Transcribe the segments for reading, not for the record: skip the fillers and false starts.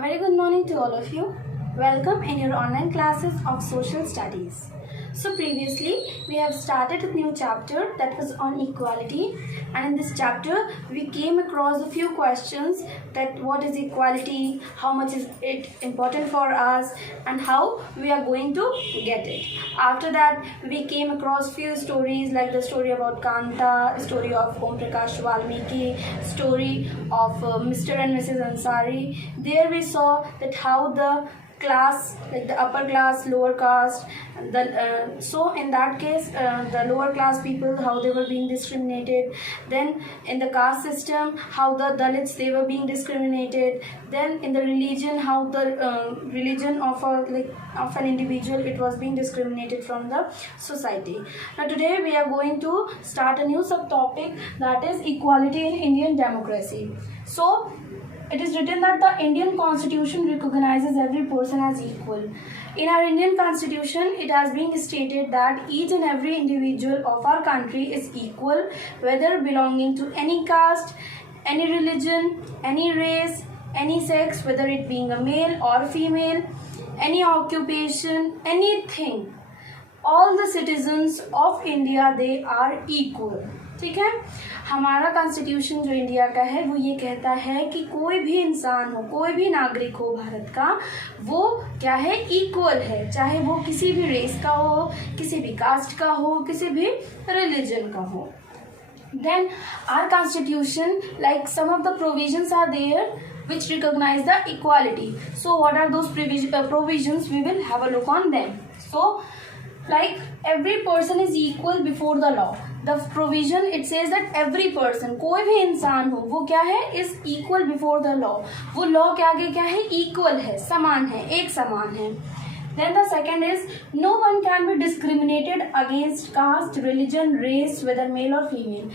A very good morning to all of you. Welcome in your online classes of social studies. So previously we have started a new chapter that was on equality, and in this chapter we came across a few questions that what is equality, how much is it important for us, and how we are going to get it. After that we came across few stories like the story about Kanta, story of Om Prakash Valmiki, story of Mr. and Mrs. Ansari. There we saw that how the class, like the upper class, lower caste, so in that case the lower class people, how they were being discriminated. Then in the caste system, how the Dalits, they were being discriminated. Then in the religion, how the religion of an individual, it was being discriminated from the society. Now today we are going to start a new subtopic, that is equality in Indian democracy. So it is written that the Indian Constitution recognizes every person as equal. In our Indian Constitution, it has been stated that each and every individual of our country is equal, whether belonging to any caste, any religion, any race, any sex, whether it being a male or female, any occupation, anything. All the citizens of India, they are equal. ठीक है, हमारा constitution जो India का है वो ये कहता है कि कोई भी इंसान हो, कोई भी नागरिक हो भारत का, वो क्या है, इक्वल है, चाहे वो किसी भी रेस का हो, किसी भी कास्ट का हो, किसी भी रिलीजन का हो. Then our constitution, like some of the provisions are there which recognize the equality. So what are those provisions? We will have a look on them. So like every person is equal before the law. The provision, it says that every person, कोई भी इंसान हो, वो क्या है, is equal before the law. वो law के आगे क्या है, equal है, समान है, एक समान है. Then the second is no one can be discriminated against caste, religion, race, whether male or female.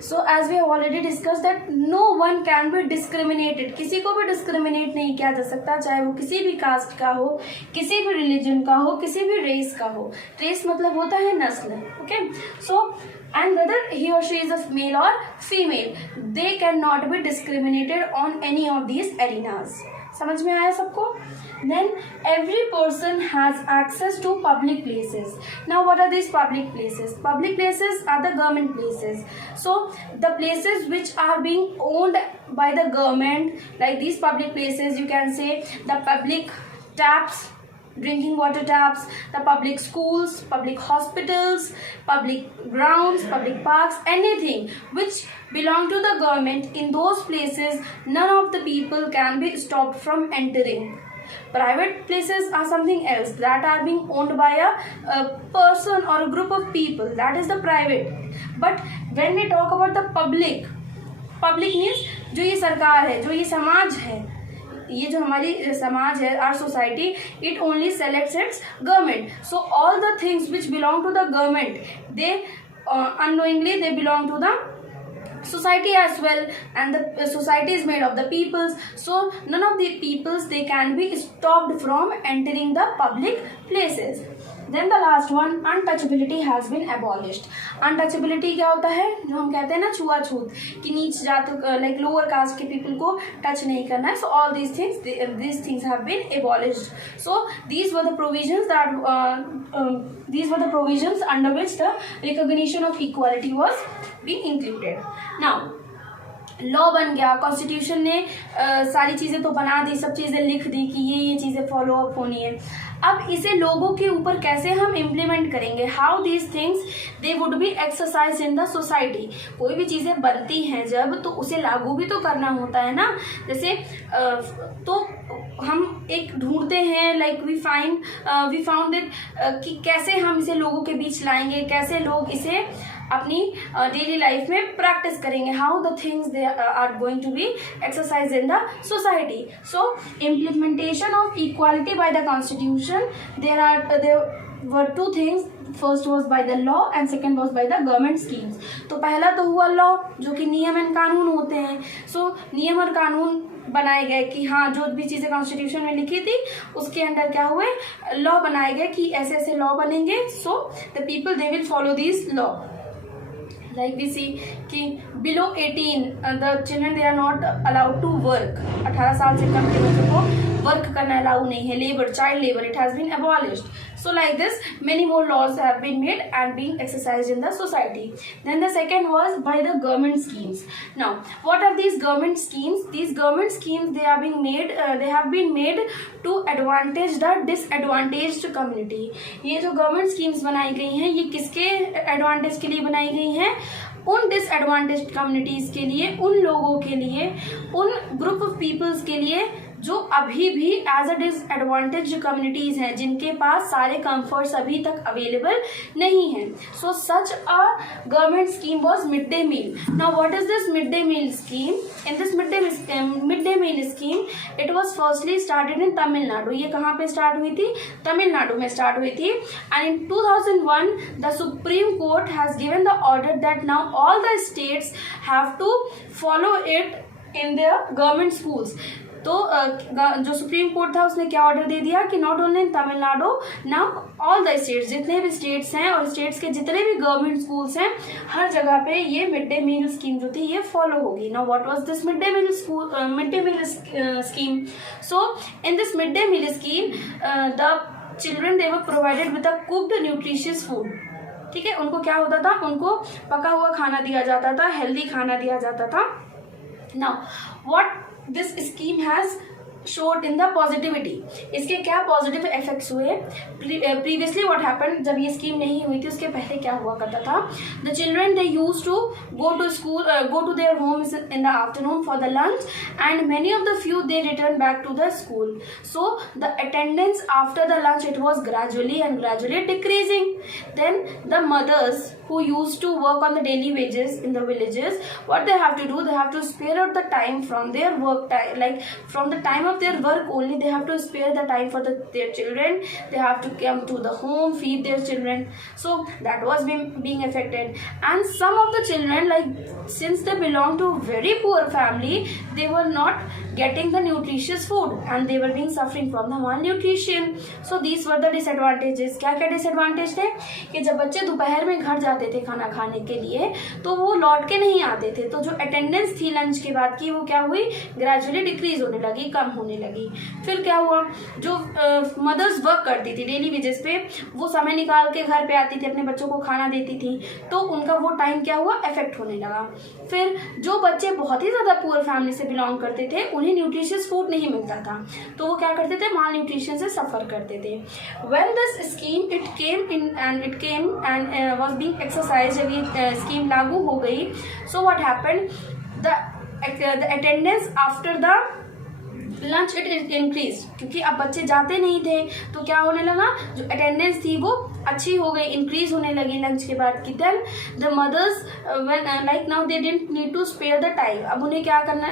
So as we have already discussed that no one can be discriminated. किसी को भी discriminate नहीं किया जा सकता, चाहे वो किसी भी caste का हो, किसी भी religion का हो, किसी भी race का हो. Race मतलब होता है नस्ल. Okay, so and whether he or she is a male or female, they cannot be discriminated on any of these arenas. समझ में आया सबको? Then every person has access to public places. Now what are these public places? Public places are the government places. So the places which are being owned by the government, like these public places, you can say the public taps, drinking water taps, the public schools, public hospitals, public grounds, public parks, anything which belong to the government. In those places, none of the people can be stopped from entering. Private places are something else that are being owned by a person or a group of people. That is the private. But when we talk about the public, public means जो ये सरकार है, जो ये समाज है, ये जो हमारी समाज है, our society, it only selects its government. So all the things which belong to the government, they unknowingly they belong to the society as well, and the society is made of the peoples. So none of the peoples, they can be stopped from entering the public places. Then the last one, untouchability has been abolished. Untouchability क्या होता है, जो हम कहते हैं ना छुआछूत, कि नीच जात like lower caste के people को touch नहीं करना है. So all these things have been abolished. So these were the provisions under which the recognition of equality was being included. Now law बन गया, कॉन्स्टिट्यूशन ने सारी चीज़ें तो बना दी, सब चीज़ें लिख दी कि ये चीज़ें फॉलो अप होनी है. अब इसे लोगों के ऊपर कैसे हम इम्प्लीमेंट करेंगे, how these things they would be exercise in the society. कोई भी चीज़ें बनती हैं जब, तो उसे लागू भी तो करना होता है ना. जैसे तो हम एक ढूंढते हैं, लाइक वी फाउंड दैट कि कैसे हम इसे लोगों के बीच लाएंगे, कैसे लोग इसे अपनी डेली लाइफ में प्रैक्टिस करेंगे, how the things they are going to be exercise in the society. So implementation of equality by the constitution, there were two things. First was by the law and second was by the government schemes. तो पहला तो हुआ law, जो कि नियम and कानून होते हैं. सो नियम और कानून बनाए गए कि हाँ, जो भी चीज़ें कॉन्स्टिट्यूशन में लिखी थी उसके अंडर क्या हुए, लॉ बनाए गए कि ऐसे ऐसे लॉ बनेंगे. So the people they will follow this law. like we see कि below 18 the children they are not allowed to work. 18 साल से कम के बच्चों को वर्क करना अलाउ नहीं है. Labour, child labour, it has been abolished. So like this many more laws have been made and being exercised in the society. Then the second was by the government schemes. Now what are these government schemes? These government schemes they are being made they have been made to advantage the disadvantaged community. ये जो government schemes बनाई गई हैं ये किसके advantage के लिए बनाई गई हैं? उन डिसएडवांटेज्ड कम्युनिटीज के लिए, उन लोगों के लिए, उन ग्रुप ऑफ पीपल्स के लिए जो अभी भी एज अ डिसएडवांटेज कम्युनिटीज हैं, जिनके पास सारे कंफर्ट्स अभी तक अवेलेबल नहीं हैं. So such a government scheme was mid day meal. Now what is this mid day meal scheme? In this mid day meal scheme it was firstly started in Tamil Nadu. ये कहाँ पे स्टार्ट हुई थी? तमिलनाडु में स्टार्ट हुई थी. And in 2001 the supreme court has given the order that now all the states have to follow it in their government schools. तो जो सुप्रीम कोर्ट था उसने क्या ऑर्डर दे दिया कि not only in Tamil Nadu, now all the states, जितने भी states हैं और स्टेट्स के जितने भी गवर्नमेंट स्कूल्स हैं, हर जगह पे ये मिड डे मील स्कीम जो थी ये फॉलो होगी. Now what was this mid day meal scheme? So in this mid day meal scheme the children they were provided with a cooked nutritious food. ठीक है, उनको क्या होता था? उनको पका हुआ खाना दिया जाता था, हेल्दी खाना दिया जाता था. Now what this scheme has showed in the positivity. इसके क्या पॉजिटिव इफेक्ट्स हुए? प्रीवियसली व्हाट हैपेंड, जब ये स्कीम नहीं हुई थी उसके पहले क्या हुआ करता था? The children they used to go to school, go to their homes in the afternoon for the lunch and many of the few they return back to the school. So the attendance after the lunch it was gradually decreasing. Then the mothers who used to work on the daily wages in the villages, what they have to do, they have to spare out the time from their work time, like from the time of their work only they have to spare the time for their children. They have to come to the home, feed their children. So that was being affected. And some of the children, like since they belong to very poor family, they were not getting the nutritious food and they were being suffering from the malnutrition. So these were the disadvantages. क्या क्या disadvantage थे कि जब बच्चे दोपहर में घर जाते थे खाना खाने के लिए तो वो लौट के नहीं आते थे, तो जो अटेंडेंस थी लंच के बाद की वो क्या हुई? ग्रेजुअली डिक्रीज होने लगी, कम होने लगी. फिर क्या हुआ? जो मदर्स वर्क करती थी डेली वेजेस पे, वो समय निकाल के घर पे आती थी, अपने बच्चों को खाना देती थी, तो उनका वो टाइम क्या हुआ? इफेक्ट होने लगा. फिर जो बच्चे बहुत ही ज्यादा पुअर फैमिली से बिलोंग करते थे उन्हें न्यूट्रिशियस फूड नहीं मिलता था, तो वो क्या करते थे? माल न्यूट्रिशन से सफर करते थे. When this scheme it came and was being exercise, जब ये स्कीम लागू हो गई, सो what happened? The attendance after the lunch it increase, क्योंकि अब बच्चे जाते नहीं थे तो क्या होने लगा? जो अटेंडेंस थी वो अच्छी हो गई, इंक्रीज होने लगी लंच के बाद की. Then the mothers when like now they didn't need to spare the time. अब उन्हें क्या करना,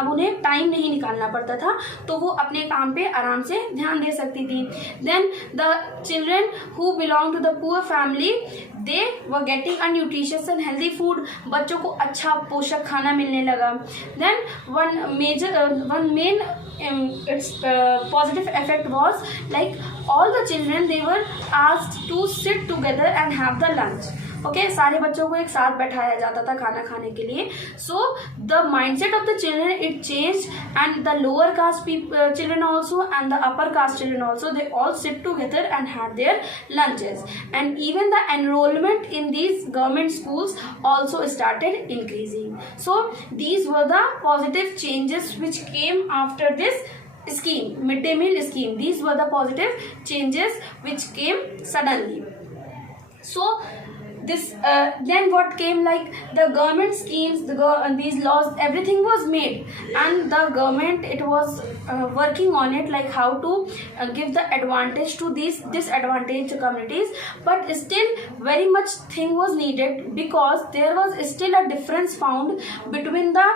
अब उन्हें टाइम नहीं निकालना पड़ता था, तो वो अपने काम पे आराम से ध्यान दे सकती थी. Then the children who belong to the poor family they were getting a nutritious and healthy food. बच्चों को अच्छा पोषक खाना मिलने लगा. Then one main its positive effect was like all the children they were asked to sit together and have the lunch. Okay, सारे बच्चों को एक साथ बैठाया जाता था खाना खाने के लिए. So the mindset of the children it change and the lower caste children also and the upper caste children also they all sit together and had there lunches. And even the enrolment in these government schools also started increasing. So these were the positive changes which came after this scheme, midday meal scheme. These were the positive changes which came suddenly. So this then what came, like the government schemes, these laws, everything was made and the government it was working on it, like how to give the advantage to these disadvantaged communities. But still very much thing was needed because there was still a difference found between the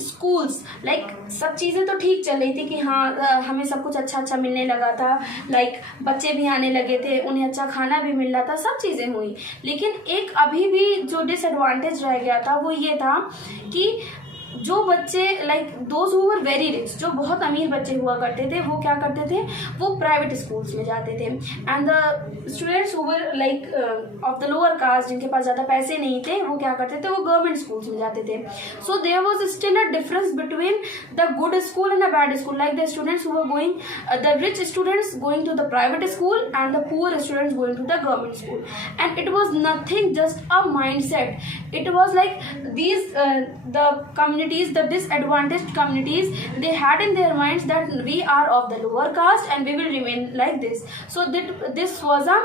schools. Like सब चीज़ें तो ठीक चल रही थी कि हाँ हमें सब कुछ अच्छा अच्छा मिलने लगा था, लाइक बच्चे भी आने लगे थे, उन्हें अच्छा खाना भी मिल रहा था, सब चीज़ें हुई. लेकिन एक अभी भी जो डिसएडवांटेज रह गया था वो ये था कि जो बच्चे like those who were very rich, जो बहुत अमीर बच्चे हुआ करते थे, वो क्या करते थे, वो प्राइवेट स्कूल्स में जाते थे. And the students who were like of the lower caste, जिनके पास ज़्यादा पैसे नहीं थे, वो क्या करते थे, वो गवर्नमेंट स्कूल्स में जाते थे. So there was still a difference between the good school and a bad school. Like the students who were going, the rich students going to the private school and the poor students going to the government school. And it was nothing, just a mind set. It was like these the communities, the disadvantaged communities, they had in their minds that we are of the lower caste and we will remain like this. So that this was a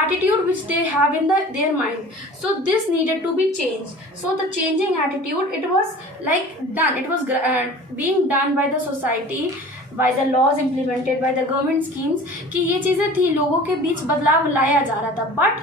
attitude which they have in their mind. So this needed to be changed. So the changing attitude, it was like done, it was being done by the society, by the laws implemented, by the government schemes, कि ये चीज़ें थी, लोगों के बीच बदलाव लाया जा रहा था. But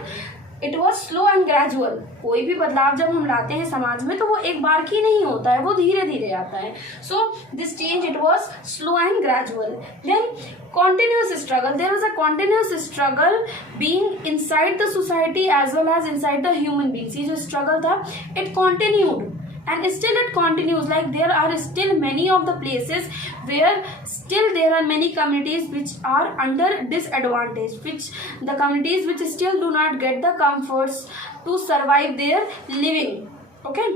it was slow and gradual. कोई भी बदलाव जब हम लाते हैं समाज में तो वो एक बार की नहीं होता है, वो धीरे धीरे आता है. So this change, it was slow and gradual. Then continuous struggle, there was a continuous struggle being inside the society as well as inside the human beings. ये जो struggle था, it continued and still it continues. Like there are still many of the places where still there are many communities which are under disadvantage, which the communities which still do not get the comforts to survive their living. Okay,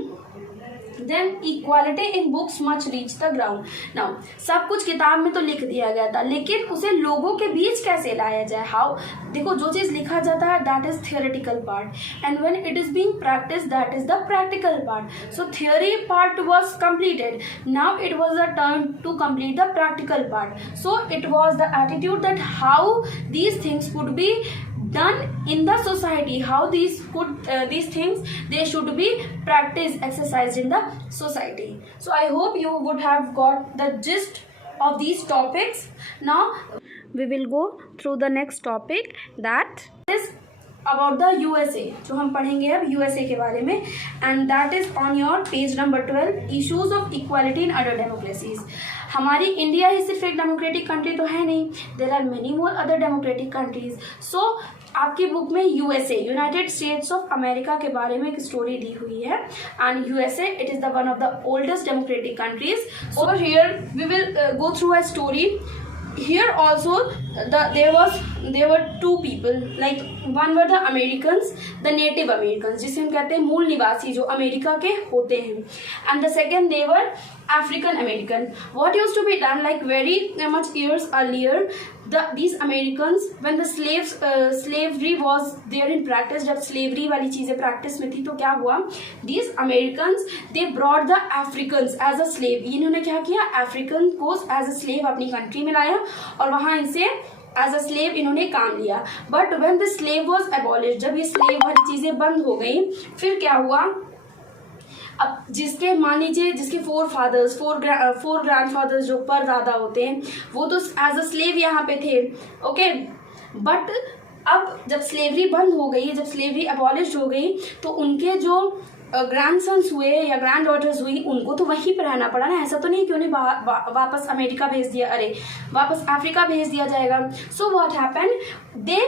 then equality in books much reach the ground. Now सब कुछ किताब में तो लिख दिया गया था, लेकिन उसे लोगों के बीच कैसे लाया जाए, हाउ. देखो, जो चीज़ लिखा जाता है that is theoretical part, and when it is being practice that is the practical part. So theory part was completed, now it was the turn to complete the practical part. So it was the attitude that how these things could be done in the society, how these things they should be practiced, exercised in the society. So I hope you would have got the gist of these topics. Now we will go through the next topic, that is about the USA. जो हम पढ़ेंगे अब USA के बारे में, and that is on your page number 12, issues of equality in other democracies. हमारी India ही सिर्फ एक डेमोक्रेटिक कंट्री तो है नहीं, there are many more other democratic countries. So आपकी बुक में USA, United States of America के बारे में एक स्टोरी दी हुई है. And USA, it is the one of the oldest democratic countries. So here we will go through a story. Here also there were two people, like one were the Americans, the native Americans, जिसे हम कहते हैं मूल निवासी जो America के होते हैं, and the second they were African American. What used to be done, like very much years earlier, these Americans, when the slavery was there in practice, जब slavery वाली चीज़ें practice में थी, तो क्या हुआ, these Americans they brought the Africans as a slave. इन्होंने क्या किया, African को as a slave अपनी country में लाया और वहाँ इनसे एज अ स्लेव इन्होंने काम लिया. But when the slave was abolished, जब ये स्लेव वाली चीज़ें बंद हो गई, फिर क्या हुआ, अब जिसके मान लीजिए जिसके फोर ग्रैंडफादर्स जो परदादा होते हैं, वो तो एज अ स्लेव यहाँ पे थे. ओके, बट अब जब स्लेवरी बंद हो गई, जब स्लेवरी एबॉलिश्ड हो गई, तो उनके जो ग्रैंडसन्स हुए या ग्रैंड डॉटर्स हुई, उनको तो वहीं पर रहना पड़ा ना. ऐसा तो नहीं कि उन्हें वापस अमेरिका भेज दिया, अरे वापस अफ्रीका भेज दिया जाएगा. So what happened, they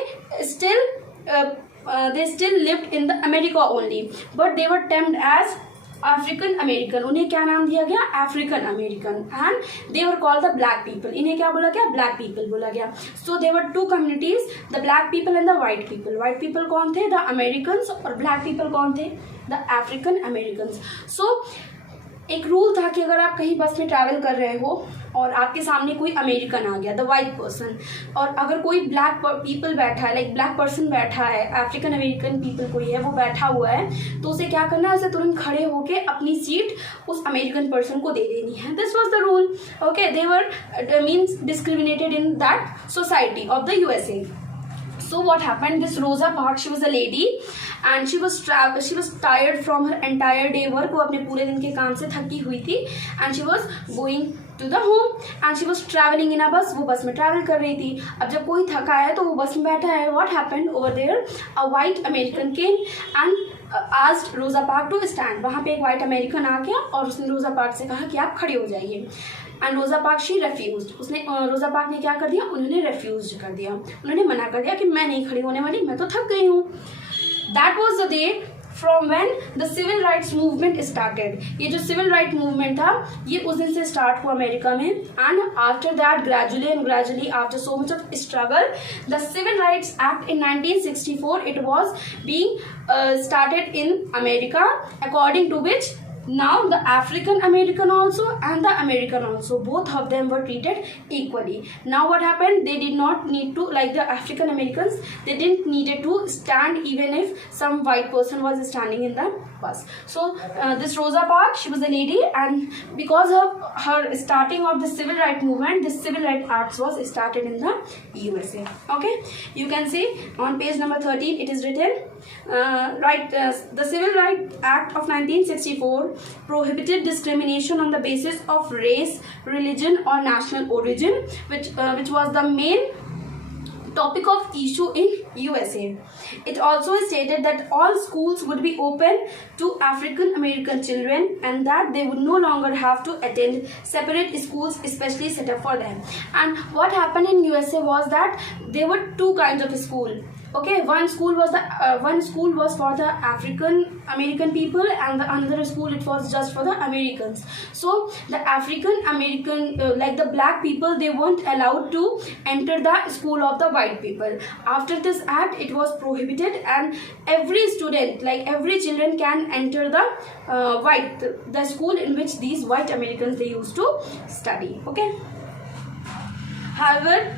still lived in the America only, but they were termed as African American. उन्हें क्या नाम दिया गया, African American. And they were called the black people. इन्हें क्या बोला गया, ब्लैक पीपल बोला गया. So they were two communities, the black people and the white people. White people कौन थे, द अमेरिकन्स, और ब्लैक पीपल कौन थे, द अफ्रीकन अमेरिकन्स. सो एक रूल था कि अगर आप कहीं बस में ट्रैवल कर रहे हो और आपके सामने कोई अमेरिकन आ गया, द वाइट पर्सन, और अगर कोई ब्लैक पीपल बैठा है, लाइक ब्लैक पर्सन बैठा है, अफ्रीकन अमेरिकन पीपल कोई है वो बैठा हुआ है, तो उसे क्या करना है, उसे तुरंत खड़े होके अपनी सीट उस अमेरिकन पर्सन को दे देनी है. This was the rule. Okay, they were means discriminated in that society of the USA. So what happened, this Rosa Parks, she was a lady and she was tired from her entire day work. वो अपने पूरे दिन के काम से थकी हुई थी, and she was going to the home and she was traveling in a bus. वो बस में ट्रैवल कर रही थी. अब जब कोई थका है तो वो बस में बैठा है. What happened over there, a white American came and asked Rosa Parks to stand. वहाँ पे एक white American आ गया और उसने रोजा पार्क से कहा कि आप खड़े हो जाइए. एंड रोजा पार्क शी रेफ्यूज. उसने रोजा पार्क ने क्या कर दिया, उन्होंने रेफ्यूज कर दिया, उन्होंने मना कर दिया कि मैं नहीं खड़ी होने वाली, मैं तो थक गई हूँ. That was the day from when the civil rights movement started. ये जो civil right movement था ये उस दिन से start हुआ अमेरिका में, and after that gradually after so much of struggle the Civil Rights Act in 1964 it was being started in America, according to which now the African American also and the American also, both of them were treated equally. Now what happened, they did not need to, like the African Americans, they didn't needed to stand even if some white person was standing in the bus. So this Rosa Parks, she was a lady, and because of her starting of the civil rights movement, this Civil Rights Act was started in the USA. Okay, you can see on page number 13 it is written, the Civil Rights Act of 1964 prohibited discrimination on the basis of race, religion or national origin, which was the main topic of issue in USA. It also stated that all schools would be open to African American children and that they would no longer have to attend separate schools especially set up for them. And what happened in USA was that there were two kinds of school. Okay, one school was for the African American people, and the another school it was just for the Americans. So the African American like the black people, they weren't allowed to enter the school of the white people. After this act it was prohibited, and every student, like every children, can enter the school in which these white Americans they used to study. Okay. However,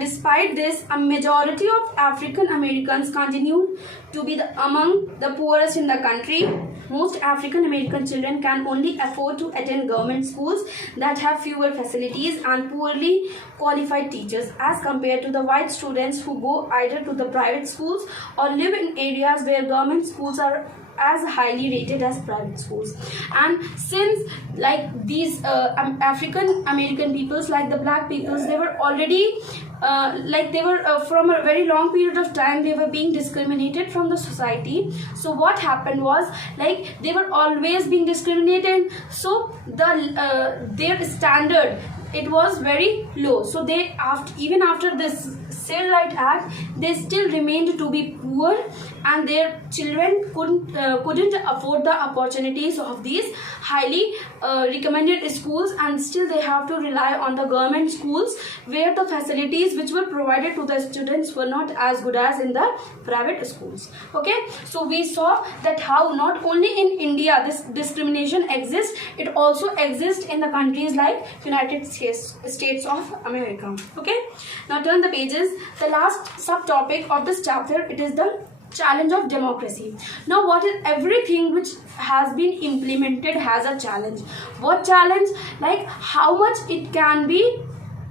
despite this, a majority of African Americans continue to be among the poorest in the country. Most African American children can only afford to attend government schools that have fewer facilities and poorly qualified teachers as compared to the white students who go either to the private schools or live in areas where government schools are as highly rated as private schools. And since like these African American peoples, like the black peoples, they were already from a very long period of time they were being discriminated from the society. So what happened was, like, they were always being discriminated, so their standard, it was very low. So they even after this Civil Rights Act, they still remained to be poor, and their children couldn't afford the opportunities of these highly recommended schools, and still they have to rely on the government schools where the facilities which were provided to the students were not as good as in the private schools. Okay, so we saw that how not only in India this discrimination exists, it also exists in the countries like United States of America. Okay, now turn the pages. The last subtopic of this chapter, it is the challenge of democracy. Now what is everything which has been implemented has a challenge. What challenge? Like how much it can be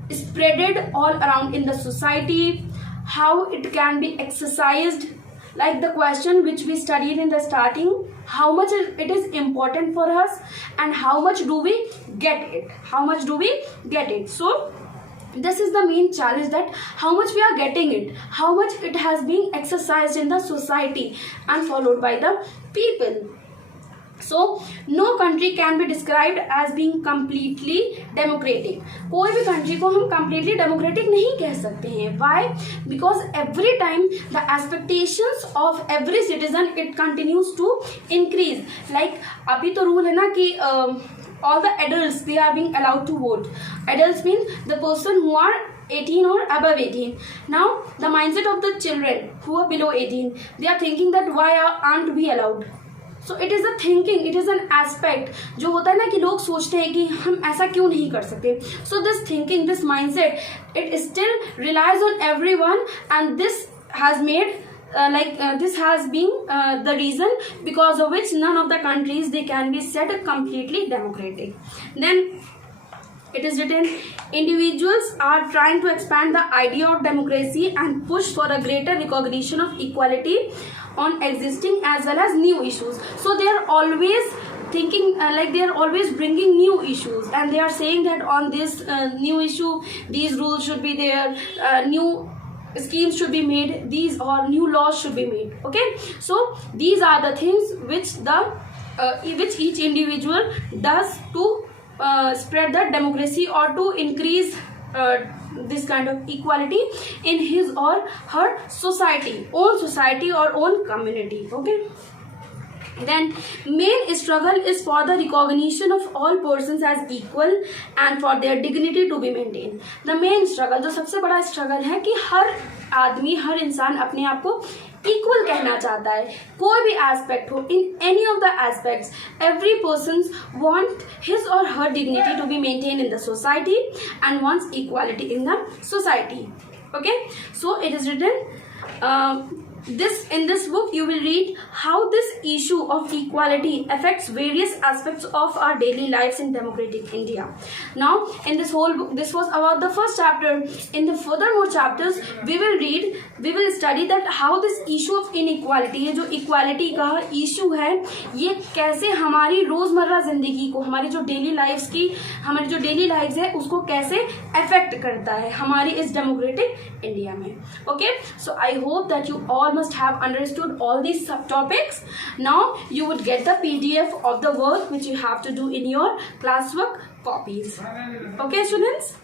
spreaded all around in the society, how it can be exercised, like the question which we studied in the starting, how much it is important for us and how much do we get it. So this is the main challenge, that how much we are getting it, how much it has been exercised in the society and followed by the people. So no country can be described as being completely democratic. कोई भी country को हम completely democratic नहीं कह सकते हैं. Why? Because every time the expectations of every citizen it continues to increase. Like अभी तो rule है ना कि all the adults they are being allowed to vote. Adults means the person who are 18 or above 18. Now the mindset of the children who are below 18, they are thinking that why aren't we allowed? So it is a thinking, it is an aspect जो होता है ना कि लोग सोचते हैं कि हम ऐसा क्यों नहीं कर सकते. So this thinking, this mindset, it still relies on everyone, and this has made this has been the reason because of which none of the countries they can be said completely democratic. Then it is written, individuals are trying to expand the idea of democracy and push for a greater recognition of equality on existing as well as new issues. So they are always thinking they are always bringing new issues, and they are saying that on this new issue these rules should be there, new schemes should be made, these or new laws should be made. Okay, so these are the things which which each individual does to spread the democracy or to increase this kind of equality in his or her society, own society or own community. Okay, Then main struggle is for the recognition of all persons as equal and for their dignity to be maintained. The main struggle, जो सबसे बड़ा struggle है कि हर आदमी, हर इंसान अपने आप को इक्वल कहना चाहता है, कोई भी एस्पेक्ट हो, in any of the aspects every person want his और her dignity to be maintain in the society and wants equality in the society. Okay, so it is written in this book you will read how this issue of equality affects various aspects of our daily lives in democratic India. Now in this whole book, this was about the first chapter. In the furthermore chapters we will study that how this issue of inequality, ये जो equality का issue है, ये कैसे हमारी रोजमर्रा जिंदगी को, हमारी जो डेली लाइव्स है उसको कैसे अफेक्ट करता है हमारी इस डेमोक्रेटिक इंडिया में. Okay, so I hope that you all must have understood all these subtopics. Now you would get the PDF of the work which you have to do in your classwork copies. Okay, students?